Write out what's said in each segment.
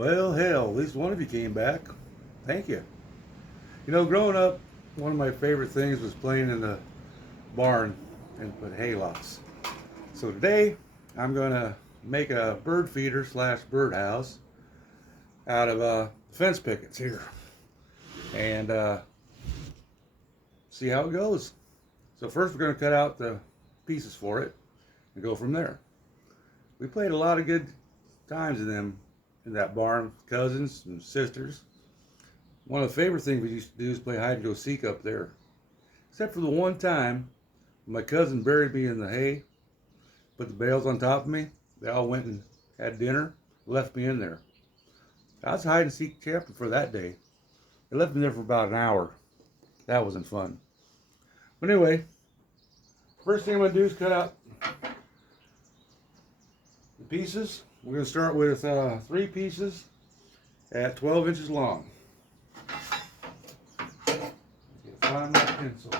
Well, hell, at least one of you came back. Thank you. You know, growing up, one of my favorite things was playing in the barn and put hay lofts. So today, I'm going to make a bird feeder slash bird house out of fence pickets here. And see how it goes. So first we're going to cut out the pieces for it and go from there. We played a lot of good times in that barn with cousins and sisters. One of the favorite things we used to do is play hide and go seek up there. Except for the one time my cousin buried me in the hay, put the bales on top of me. They all went and had dinner, left me in there. I was hide and seek champion for that day. They left me there for about an hour. That wasn't fun. But anyway, first thing I'm going to do is cut out the pieces. We're going to start with 3 pieces at 12 inches long. Find my pencil.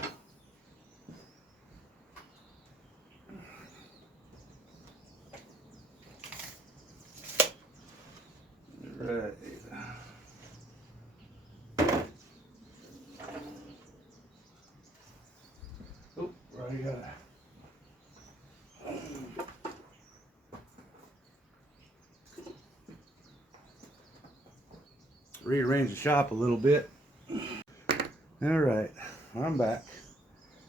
Right. Oh, right, got it. Rearrange the shop a little bit. All right, I'm back.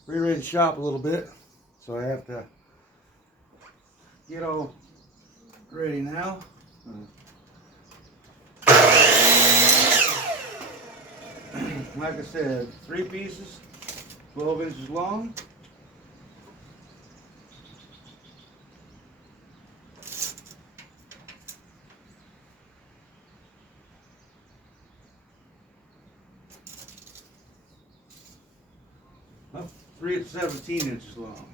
Rearrange the shop a little bit, so I have to get all ready now. Like I said, 3 pieces, 12 inches long. Well, 3 at 17 inches long.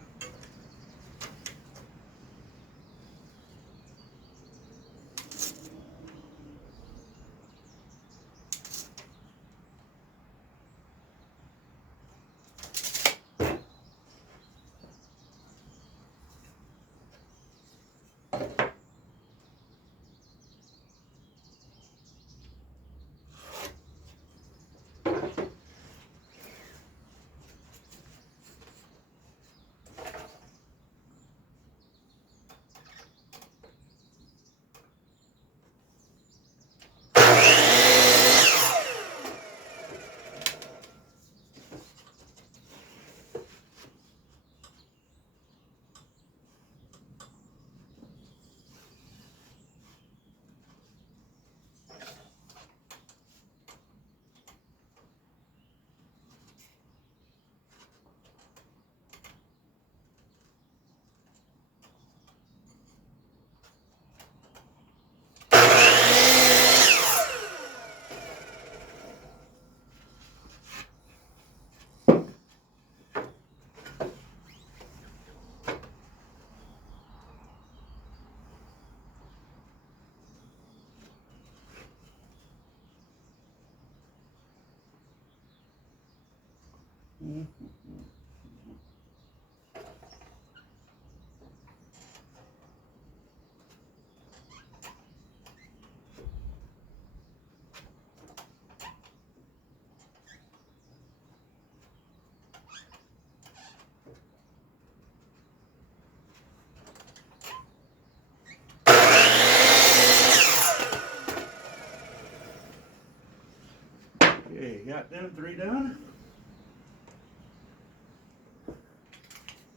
Okay, got them 3 done.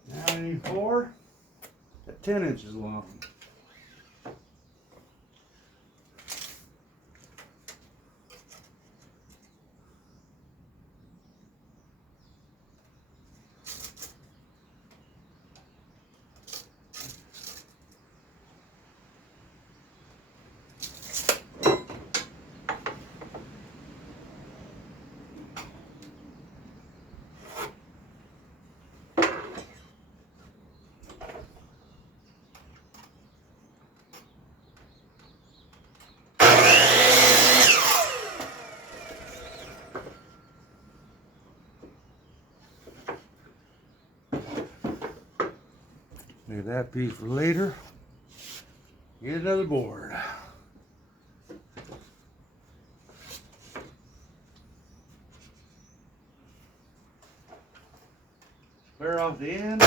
Now I need 4 at 10 inches long. Leave that piece for later. Get another board. Clear off the end.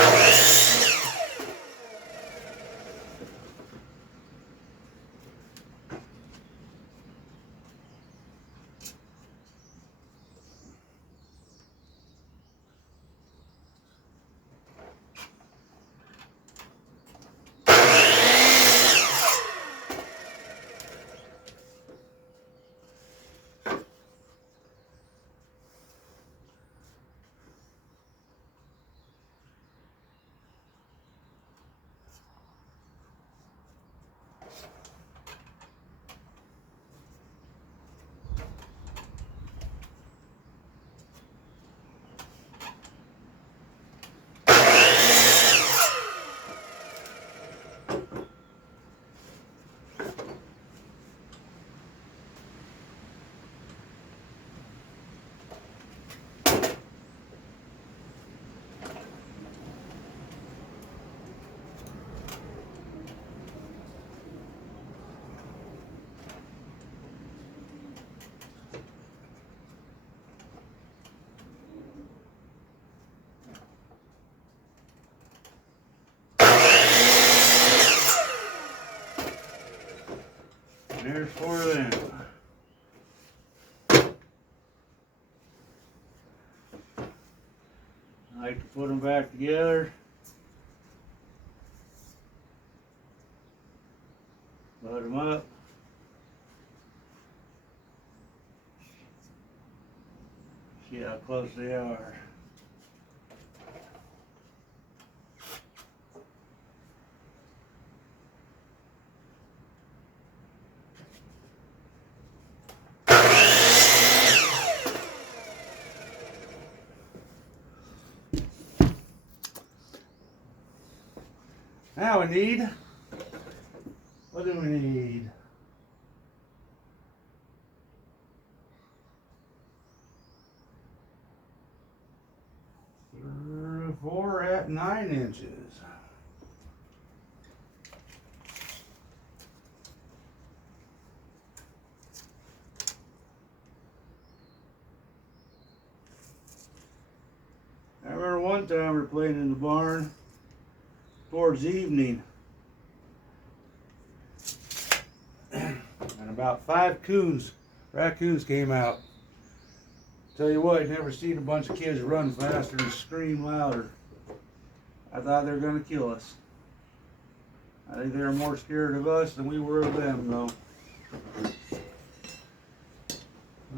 There's 4 of them. I like to put them back together. Load them up. See how close they are. Now we need, what do we need? 4 at 9 inches. I remember one time we were playing in the barn towards evening, and about 5 raccoons came out. Tell you what, you never seen a bunch of kids run faster and scream louder. I thought they were going to kill us. I think they were more scared of us than we were of them, though.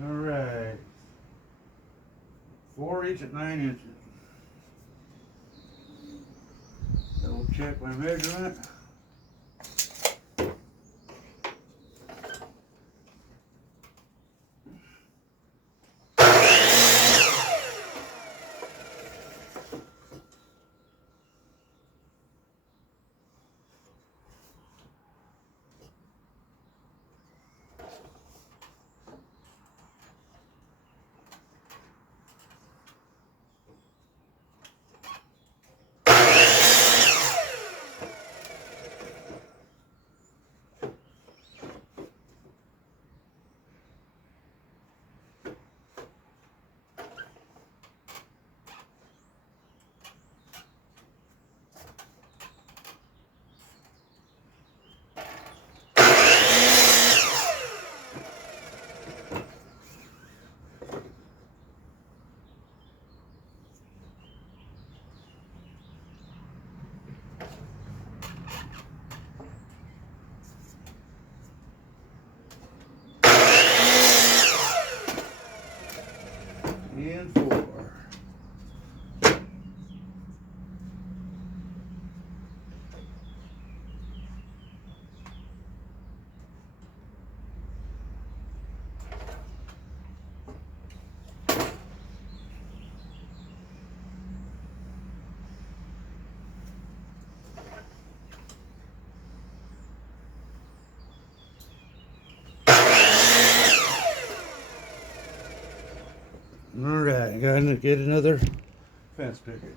All right, 4 each at 9 inches. Double check my measurement. And 4. All right, gotta get another fence picket.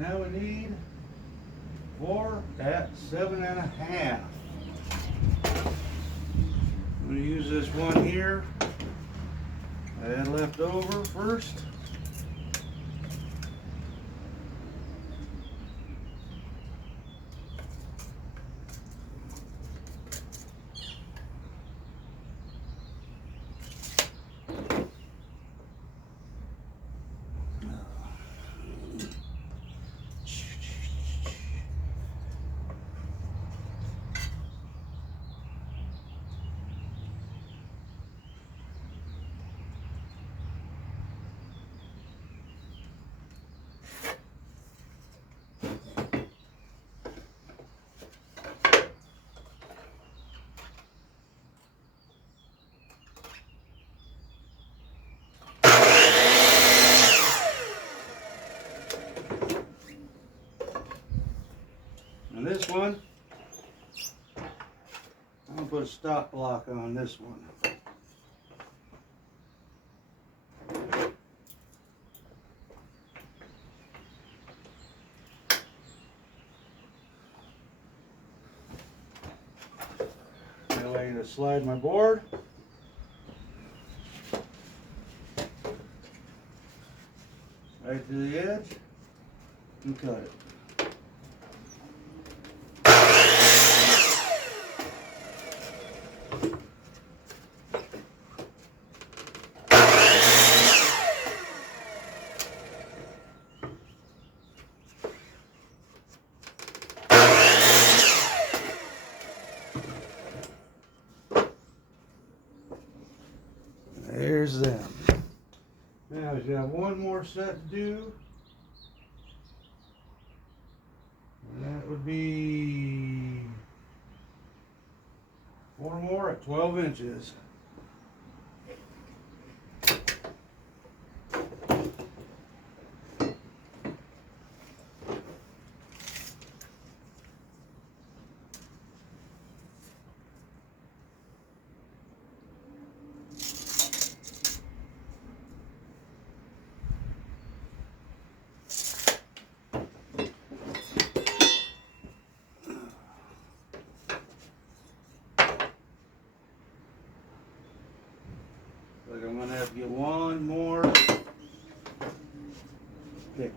Now we need 4 at 7.5. I'm going to use this one here. I had left over first. And this one, I'm going to put a stop block on this one. That way to slide my board. Right to the edge and cut it. There's them. Now we got one more set to do. And that would be 4 more at 12 inches. Like I'm gonna have to get one more picker.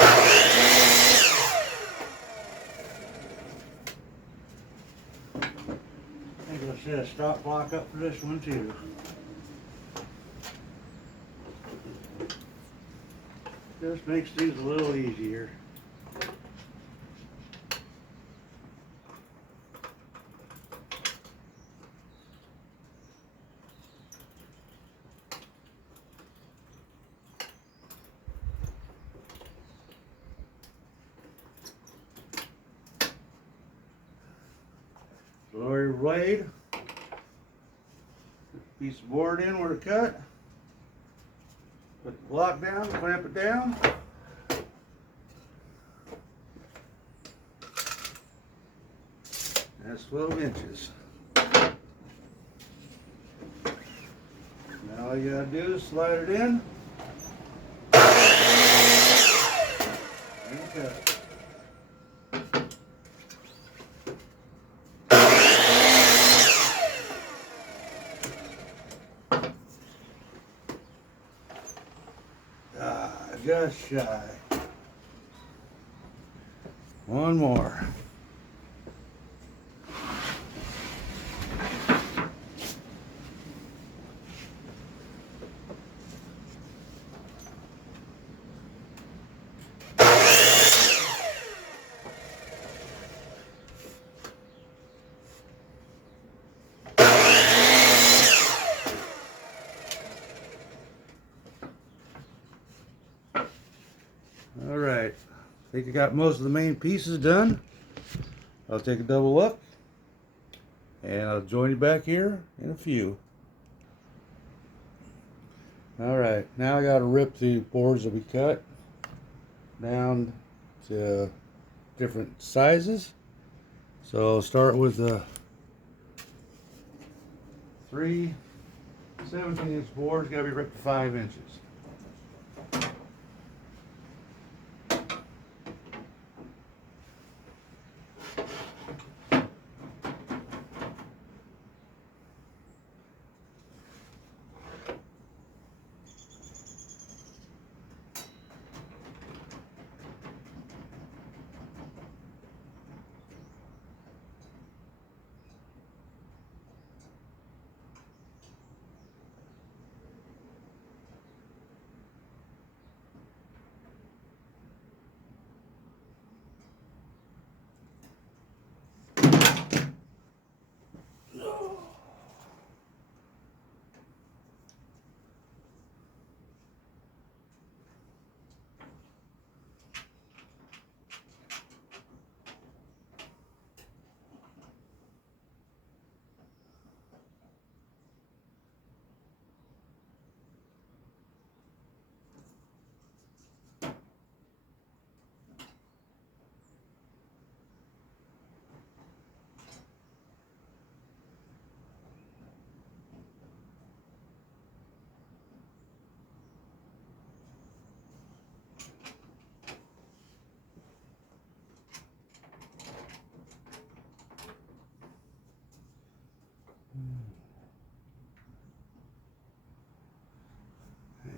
I think I'll set a stop block up for this one too. Just makes things a little easier. Lower your blade, piece of board in where to cut, put the block down, clamp it down. That's 12 inches. Now all you gotta do is slide it in and cut. Just shy. One more. All right, I think I got most of the main pieces done. I'll take a double look and I'll join you back here in a few. All right, now I got to rip the boards that we cut down to different sizes. So I'll start with the 3 17-inch boards got to be ripped to 5 inches.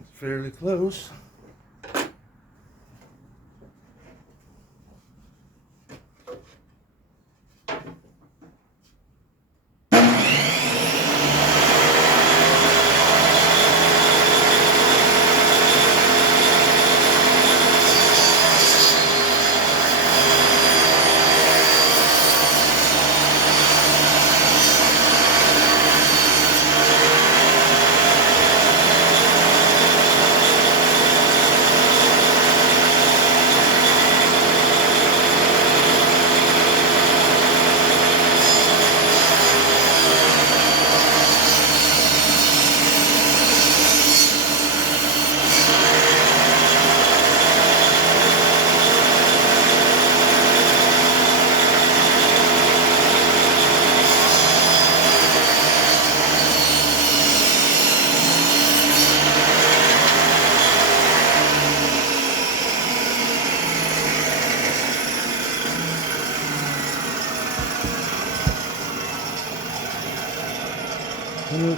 It's fairly close.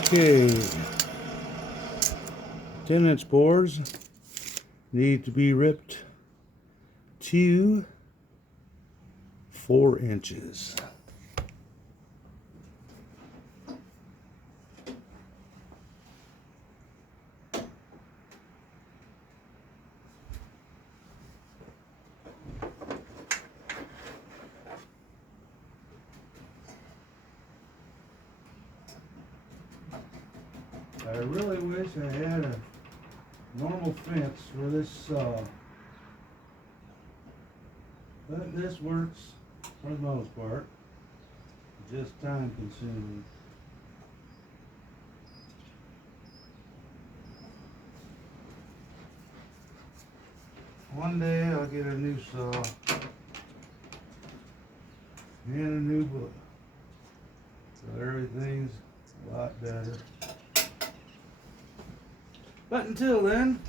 Okay, 10-inch boards need to be ripped to 4 inches. I really wish I had a normal fence for this saw, but this works for the most part, just time consuming. One day I'll get a new saw and a new book, so everything's a lot better. But until then,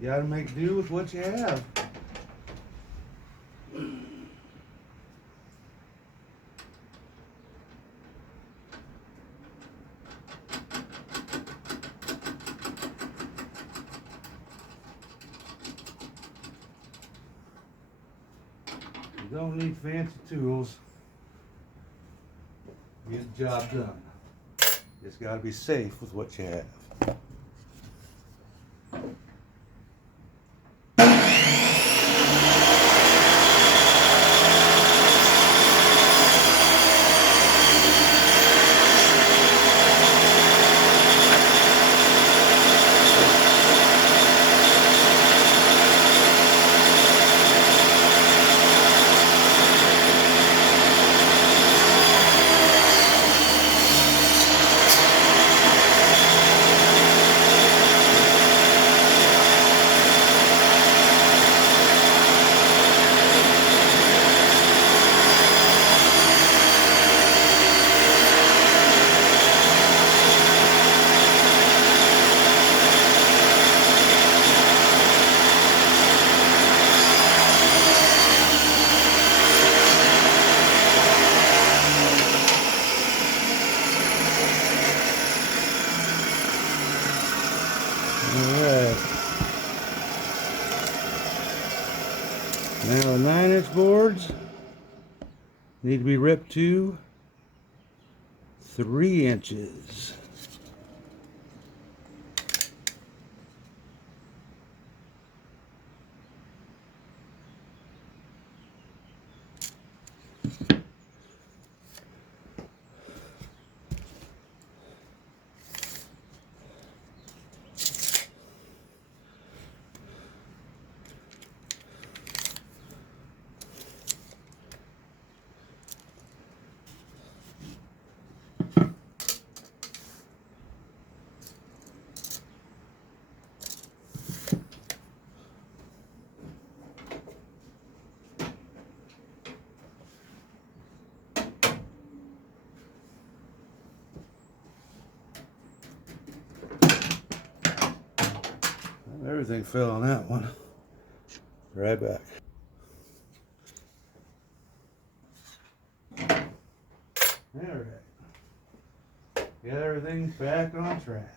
you gotta make do with what you have. You don't need fancy tools to get the job done. Just gotta be safe with what you have. need to be ripped to 3 inches. Everything fell on that one. Right back. Alright. Got everything back on track.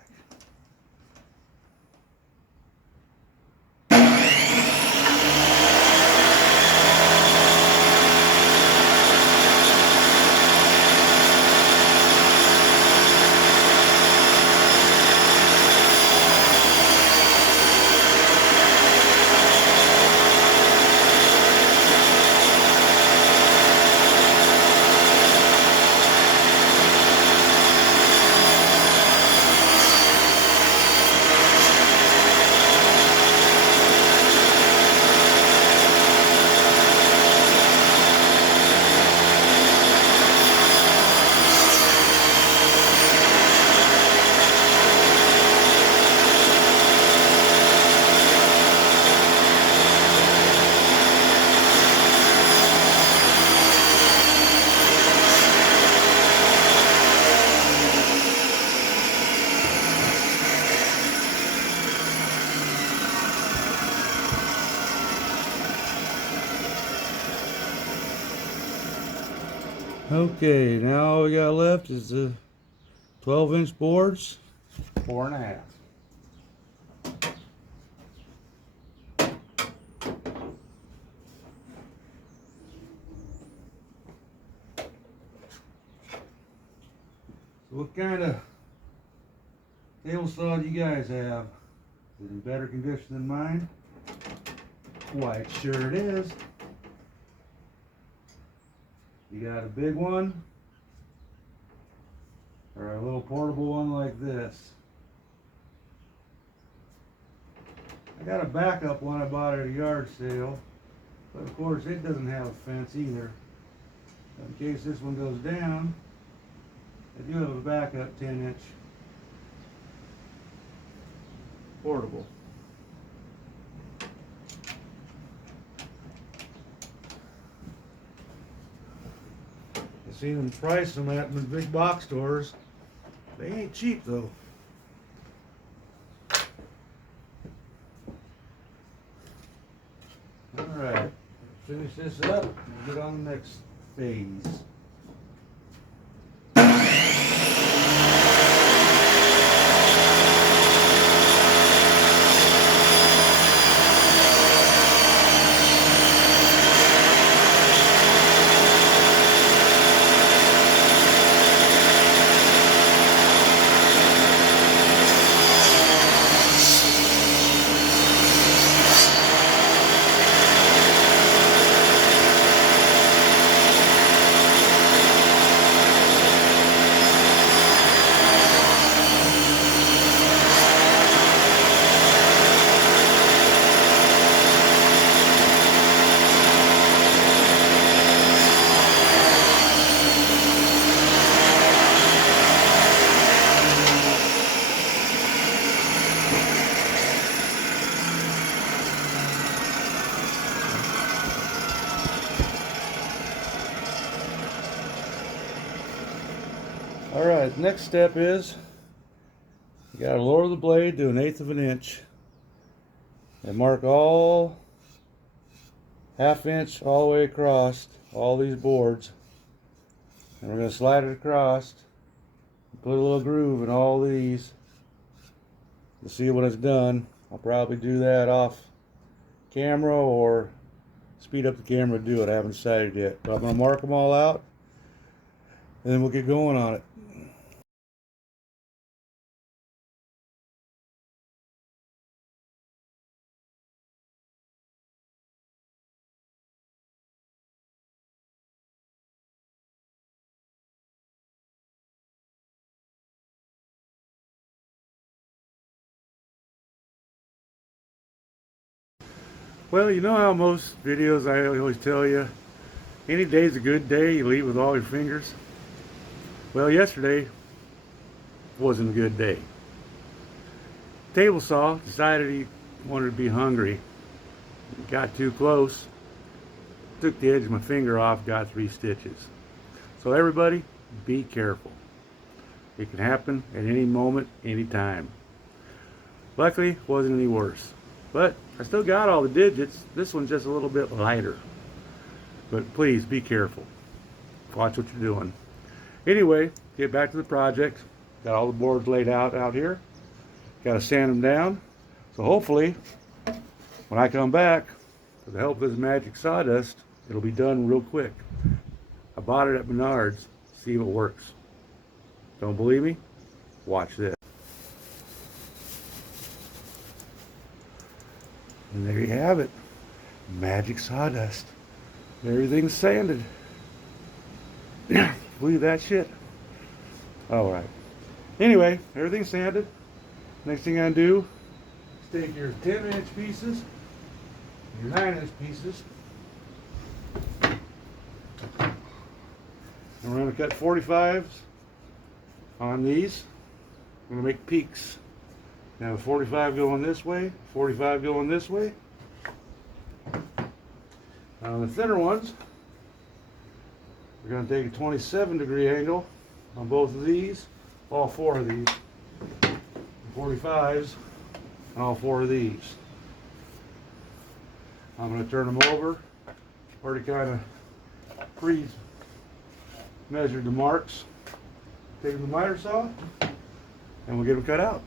Okay, now all we got left is the 12-inch boards, 4.5. So what kind of table saw do you guys have? Is it in better condition than mine? Quite sure it is. You got a big one or a little portable one like this. I got a backup one I bought at a yard sale, but of course it doesn't have a fence either. In case this one goes down, I do have a backup 10-inch portable. I've seen them price them at the big box stores. They ain't cheap though. Alright, finish this up and get on the next phase. Alright, next step is you gotta lower the blade to 1/8 of an inch and mark all 1/2 inch all the way across all these boards, and we're going to slide it across and put a little groove in all these to see what it's done. I'll probably do that off camera or speed up the camera to do it. I haven't decided yet, but I'm going to mark them all out, and then we'll get going on it. Well, you know how most videos I always tell you, any day's a good day, you leave with all your fingers. Well, yesterday wasn't a good day. Table saw decided he wanted to be hungry. Got too close, took the edge of my finger off, got 3 stitches. So everybody, be careful. It can happen at any moment, any time. Luckily, it wasn't any worse. But I still got all the digits. This one's just a little bit lighter. But please be careful. Watch what you're doing. Anyway, get back to the project. Got all the boards laid out here. Got to sand them down. So hopefully, when I come back, with the help of this magic sawdust, it'll be done real quick. I bought it at Menards. See if it works. Don't believe me? Watch this. And there you have it. Magic sawdust. Everything's sanded. Believe that shit? Alright. Anyway, everything's sanded. Next thing I do is take your 10-inch pieces, your 9-inch pieces, and we're going to cut 45s on these. I'm going to make peaks. Now 45 going this way, 45 going this way. Now on the thinner ones, we're going to take a 27-degree angle on both of these, all 4 of these. 45s on all 4 of these. I'm going to turn them over. Already kind of pre-measured the marks. Take the miter saw, and we'll get them cut out.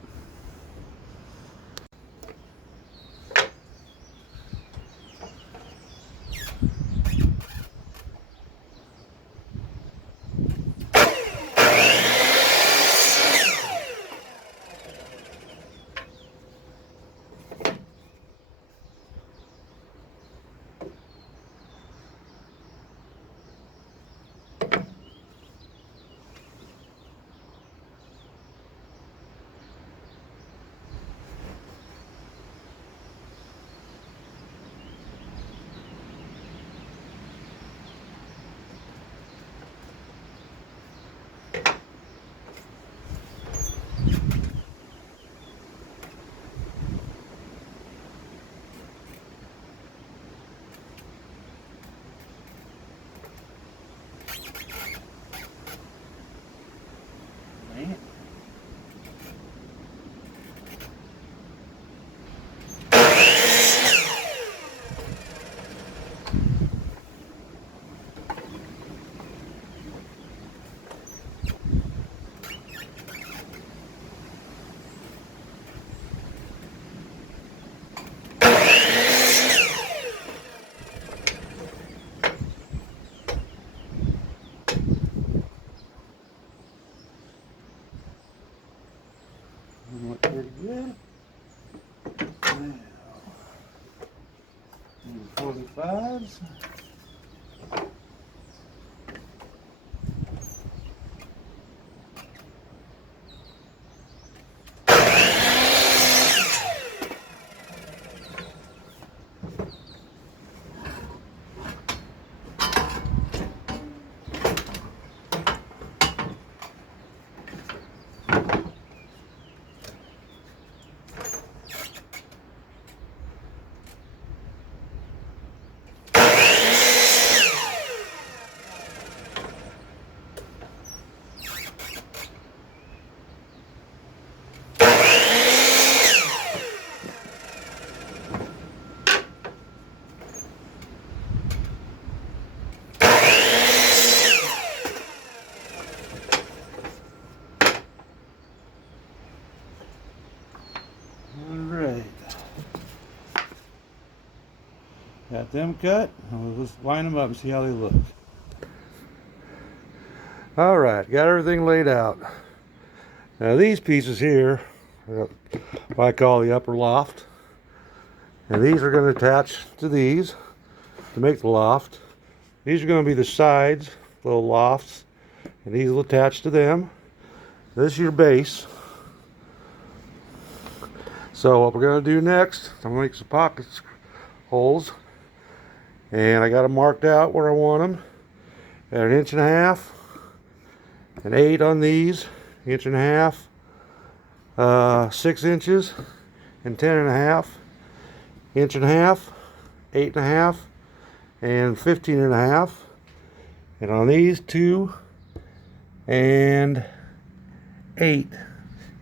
Look pretty good. Now, 45s. Got them cut. Let's line them up and see how they look. All right, got everything laid out. Now these pieces here, what I call the upper loft. And these are going to attach to these to make the loft. These are going to be the sides, little lofts, and these will attach to them. This is your base. So what we're going to do next, I'm going to make some pocket holes, and I got them marked out where I want them at 1.5 inches, an 8 on these, 1.5 inches, 6 inches, and 10.5, 1.5 inches, 8.5, and 15.5, and on these 2 and 8,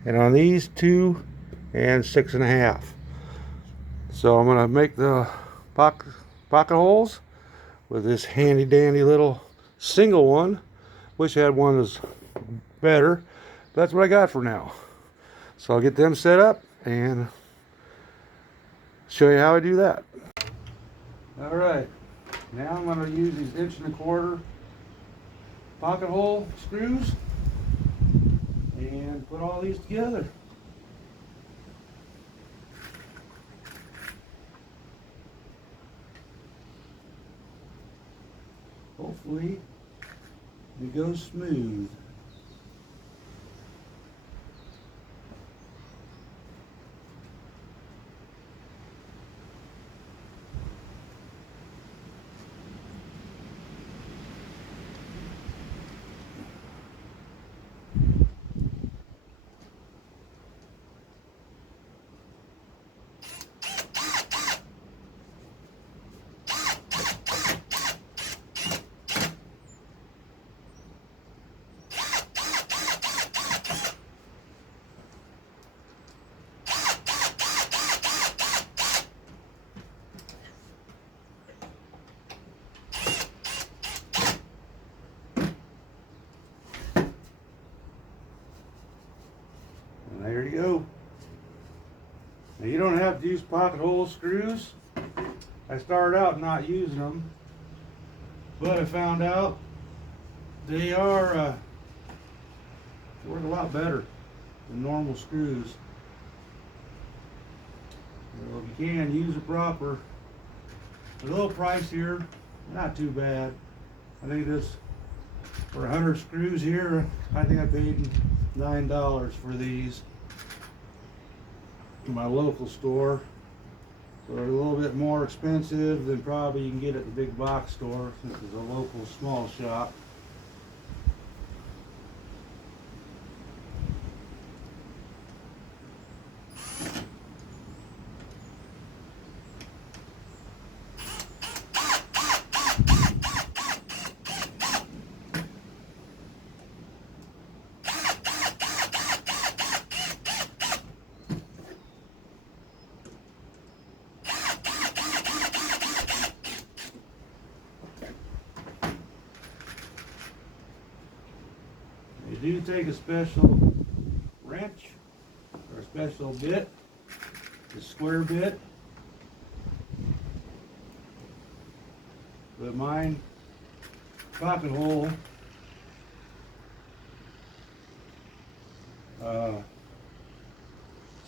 and on these 2 and 6.5. So I'm going to make the pocket holes with this handy dandy little single one. Wish I had one that's better, but that's what I got for now. So I'll get them set up and show you how I do that. All right, now I'm going to use these 1.25 inch pocket hole screws and put all these together. Hopefully it goes smooth. And there you go. Now you don't have to use pocket hole screws. I started out not using them, but I found out they are work a lot better than normal screws. Well, if you can use it proper, a little pricier, not too bad. I think this for 100 screws here, I think I paid $9 for these in my local store. So they're a little bit more expensive than probably you can get at the big box store, since it's a local small shop. You do take a special wrench or a special bit, a square bit, but mine pocket hole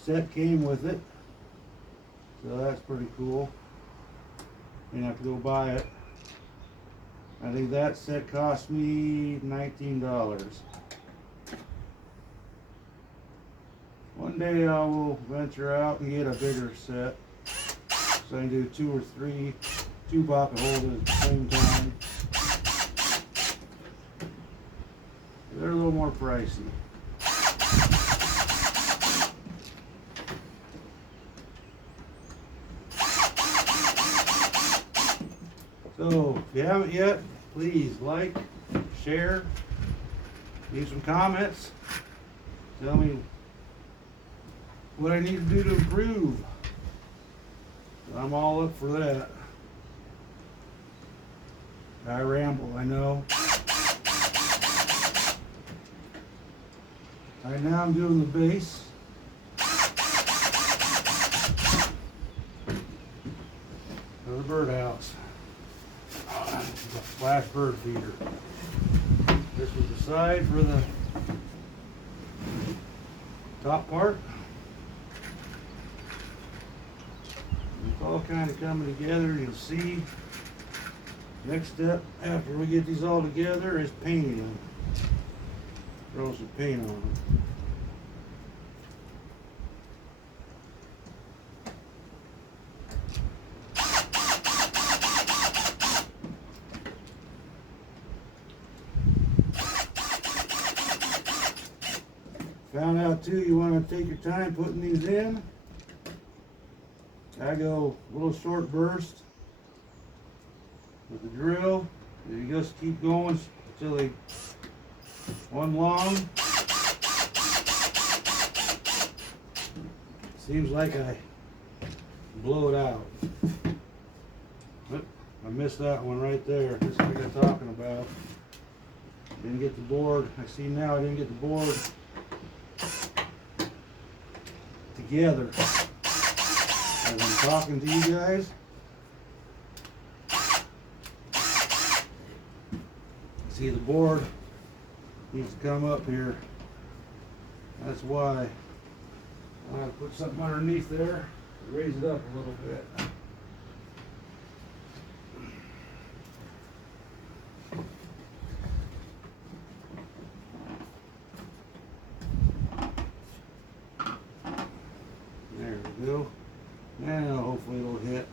set came with it, so that's pretty cool. You don't have to go buy it. I think that set cost me $19. One day I will venture out and get a bigger set, so I can do 2 or 3 pocket holes at the same time. They're a little more pricey. So if you haven't yet, please like, share, leave some comments, tell me what I need to do to improve. I'm all up for that. I ramble, I know. Right now I'm doing the base. Of the birdhouse. It's a flash bird feeder. This was the side for the top part. It's all kind of coming together. You'll see. Next step after we get these all together is painting them. Throw some paint on them. Found out too, you want to take your time putting these in. I go a little short burst with the drill. You just keep going until they one long. Seems like I blow it out. Oop, I missed that one right there. Just like I'm talking about. Didn't get the board. I see now I didn't get the board together as I'm talking to you guys. See, the board needs to come up here. That's why I have to put something underneath there to raise it up a little bit. There we go. Now hopefully it'll hit.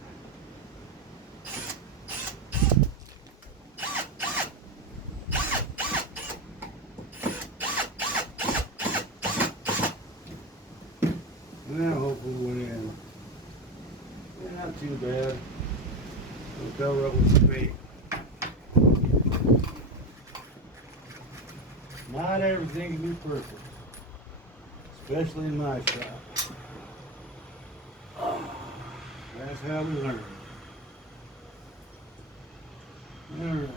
Now hopefully it went in. Yeah, not too bad. We'll cover up with some paint. Not everything can be perfect, especially in my shop. That's how we learn. Alright.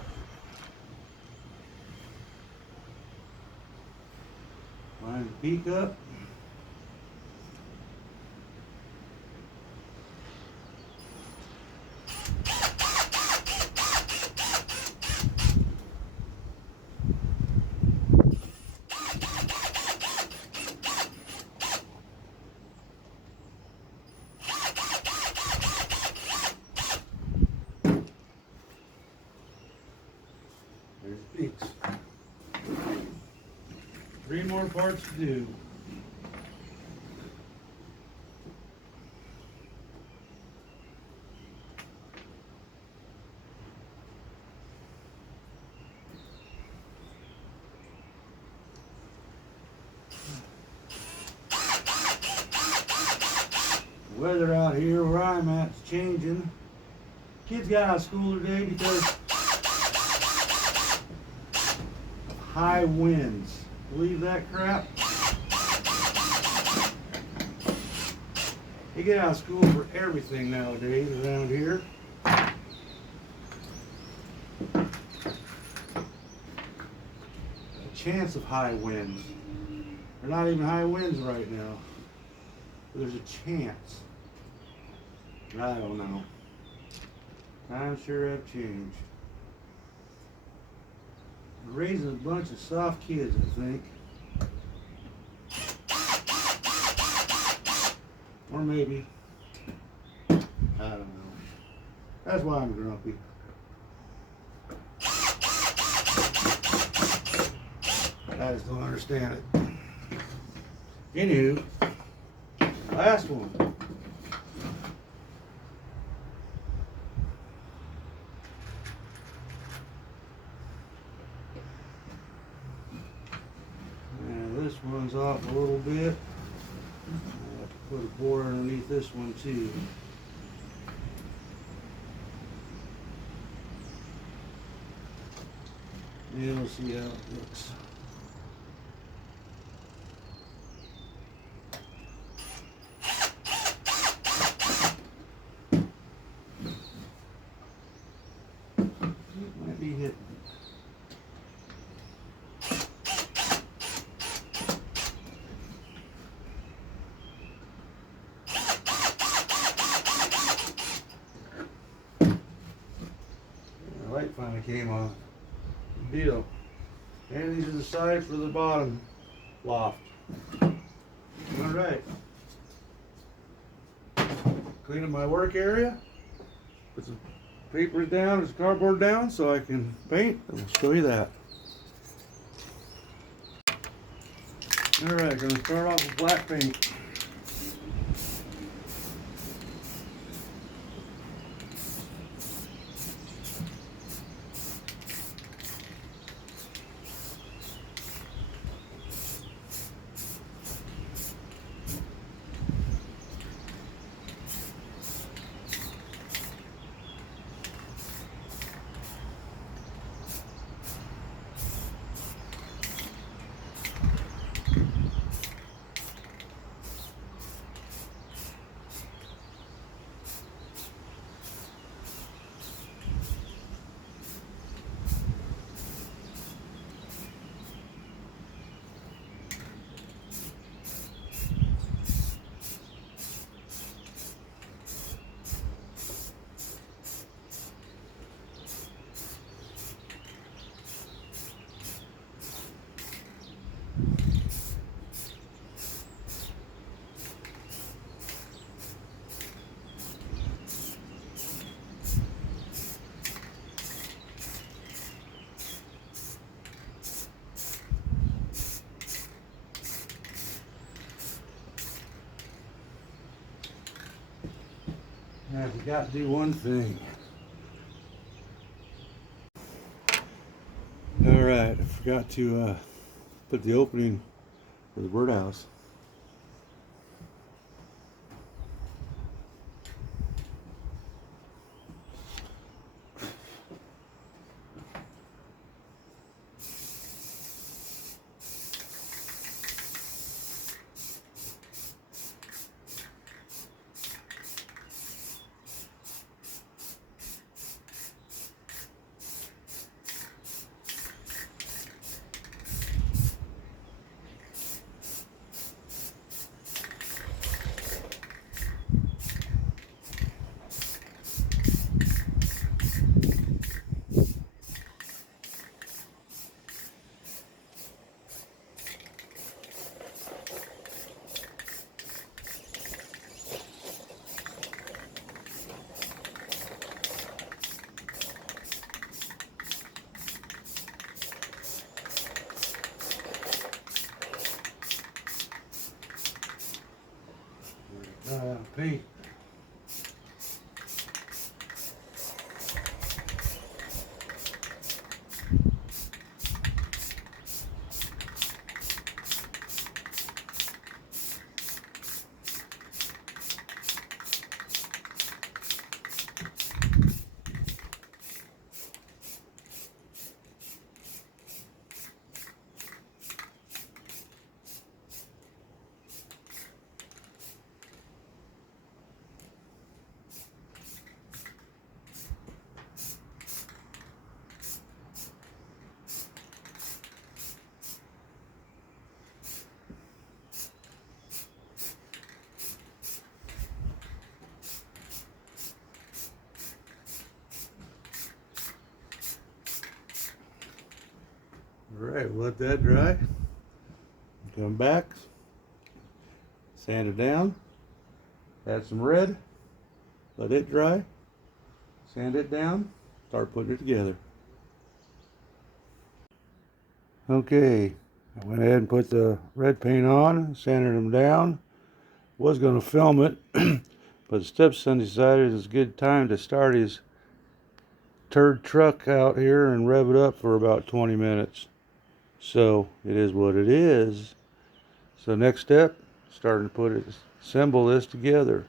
Line the peak up. There's the peaks. 3 more parts to do. The weather out here where I'm at is changing. Kids got out of school today because of high winds. Believe that crap? They get out of school for everything nowadays around here. A chance of high winds. They're not even high winds right now. But there's a chance. I don't know. Times sure have changed. We're raising a bunch of soft kids, I think. Or maybe. I don't know. That's why I'm grumpy. I just don't understand it. Anywho, last one. This one's off a little bit. I'll have to put a board underneath this one too. Yeah, we'll see how it looks. It might be hitting. light finally came on. Good deal. And these are the sides for the bottom loft. Alright. Cleaning my work area. Put some papers down, some cardboard down so I can paint. I'll show you that. Alright, gonna start off with black paint. Now, I forgot to do one thing. Alright, I forgot to put the opening for the birdhouse. Paint. Alright, we'll let that dry. Come back, sand it down, add some red, let it dry, sand it down, start putting it together. Okay, I went ahead and put the red paint on, sanded them down. Was going to film it, but the stepson decided it's a good time to start his turd truck out here and rev it up for about 20 minutes. So it is what it is. So next step, starting to assemble this together.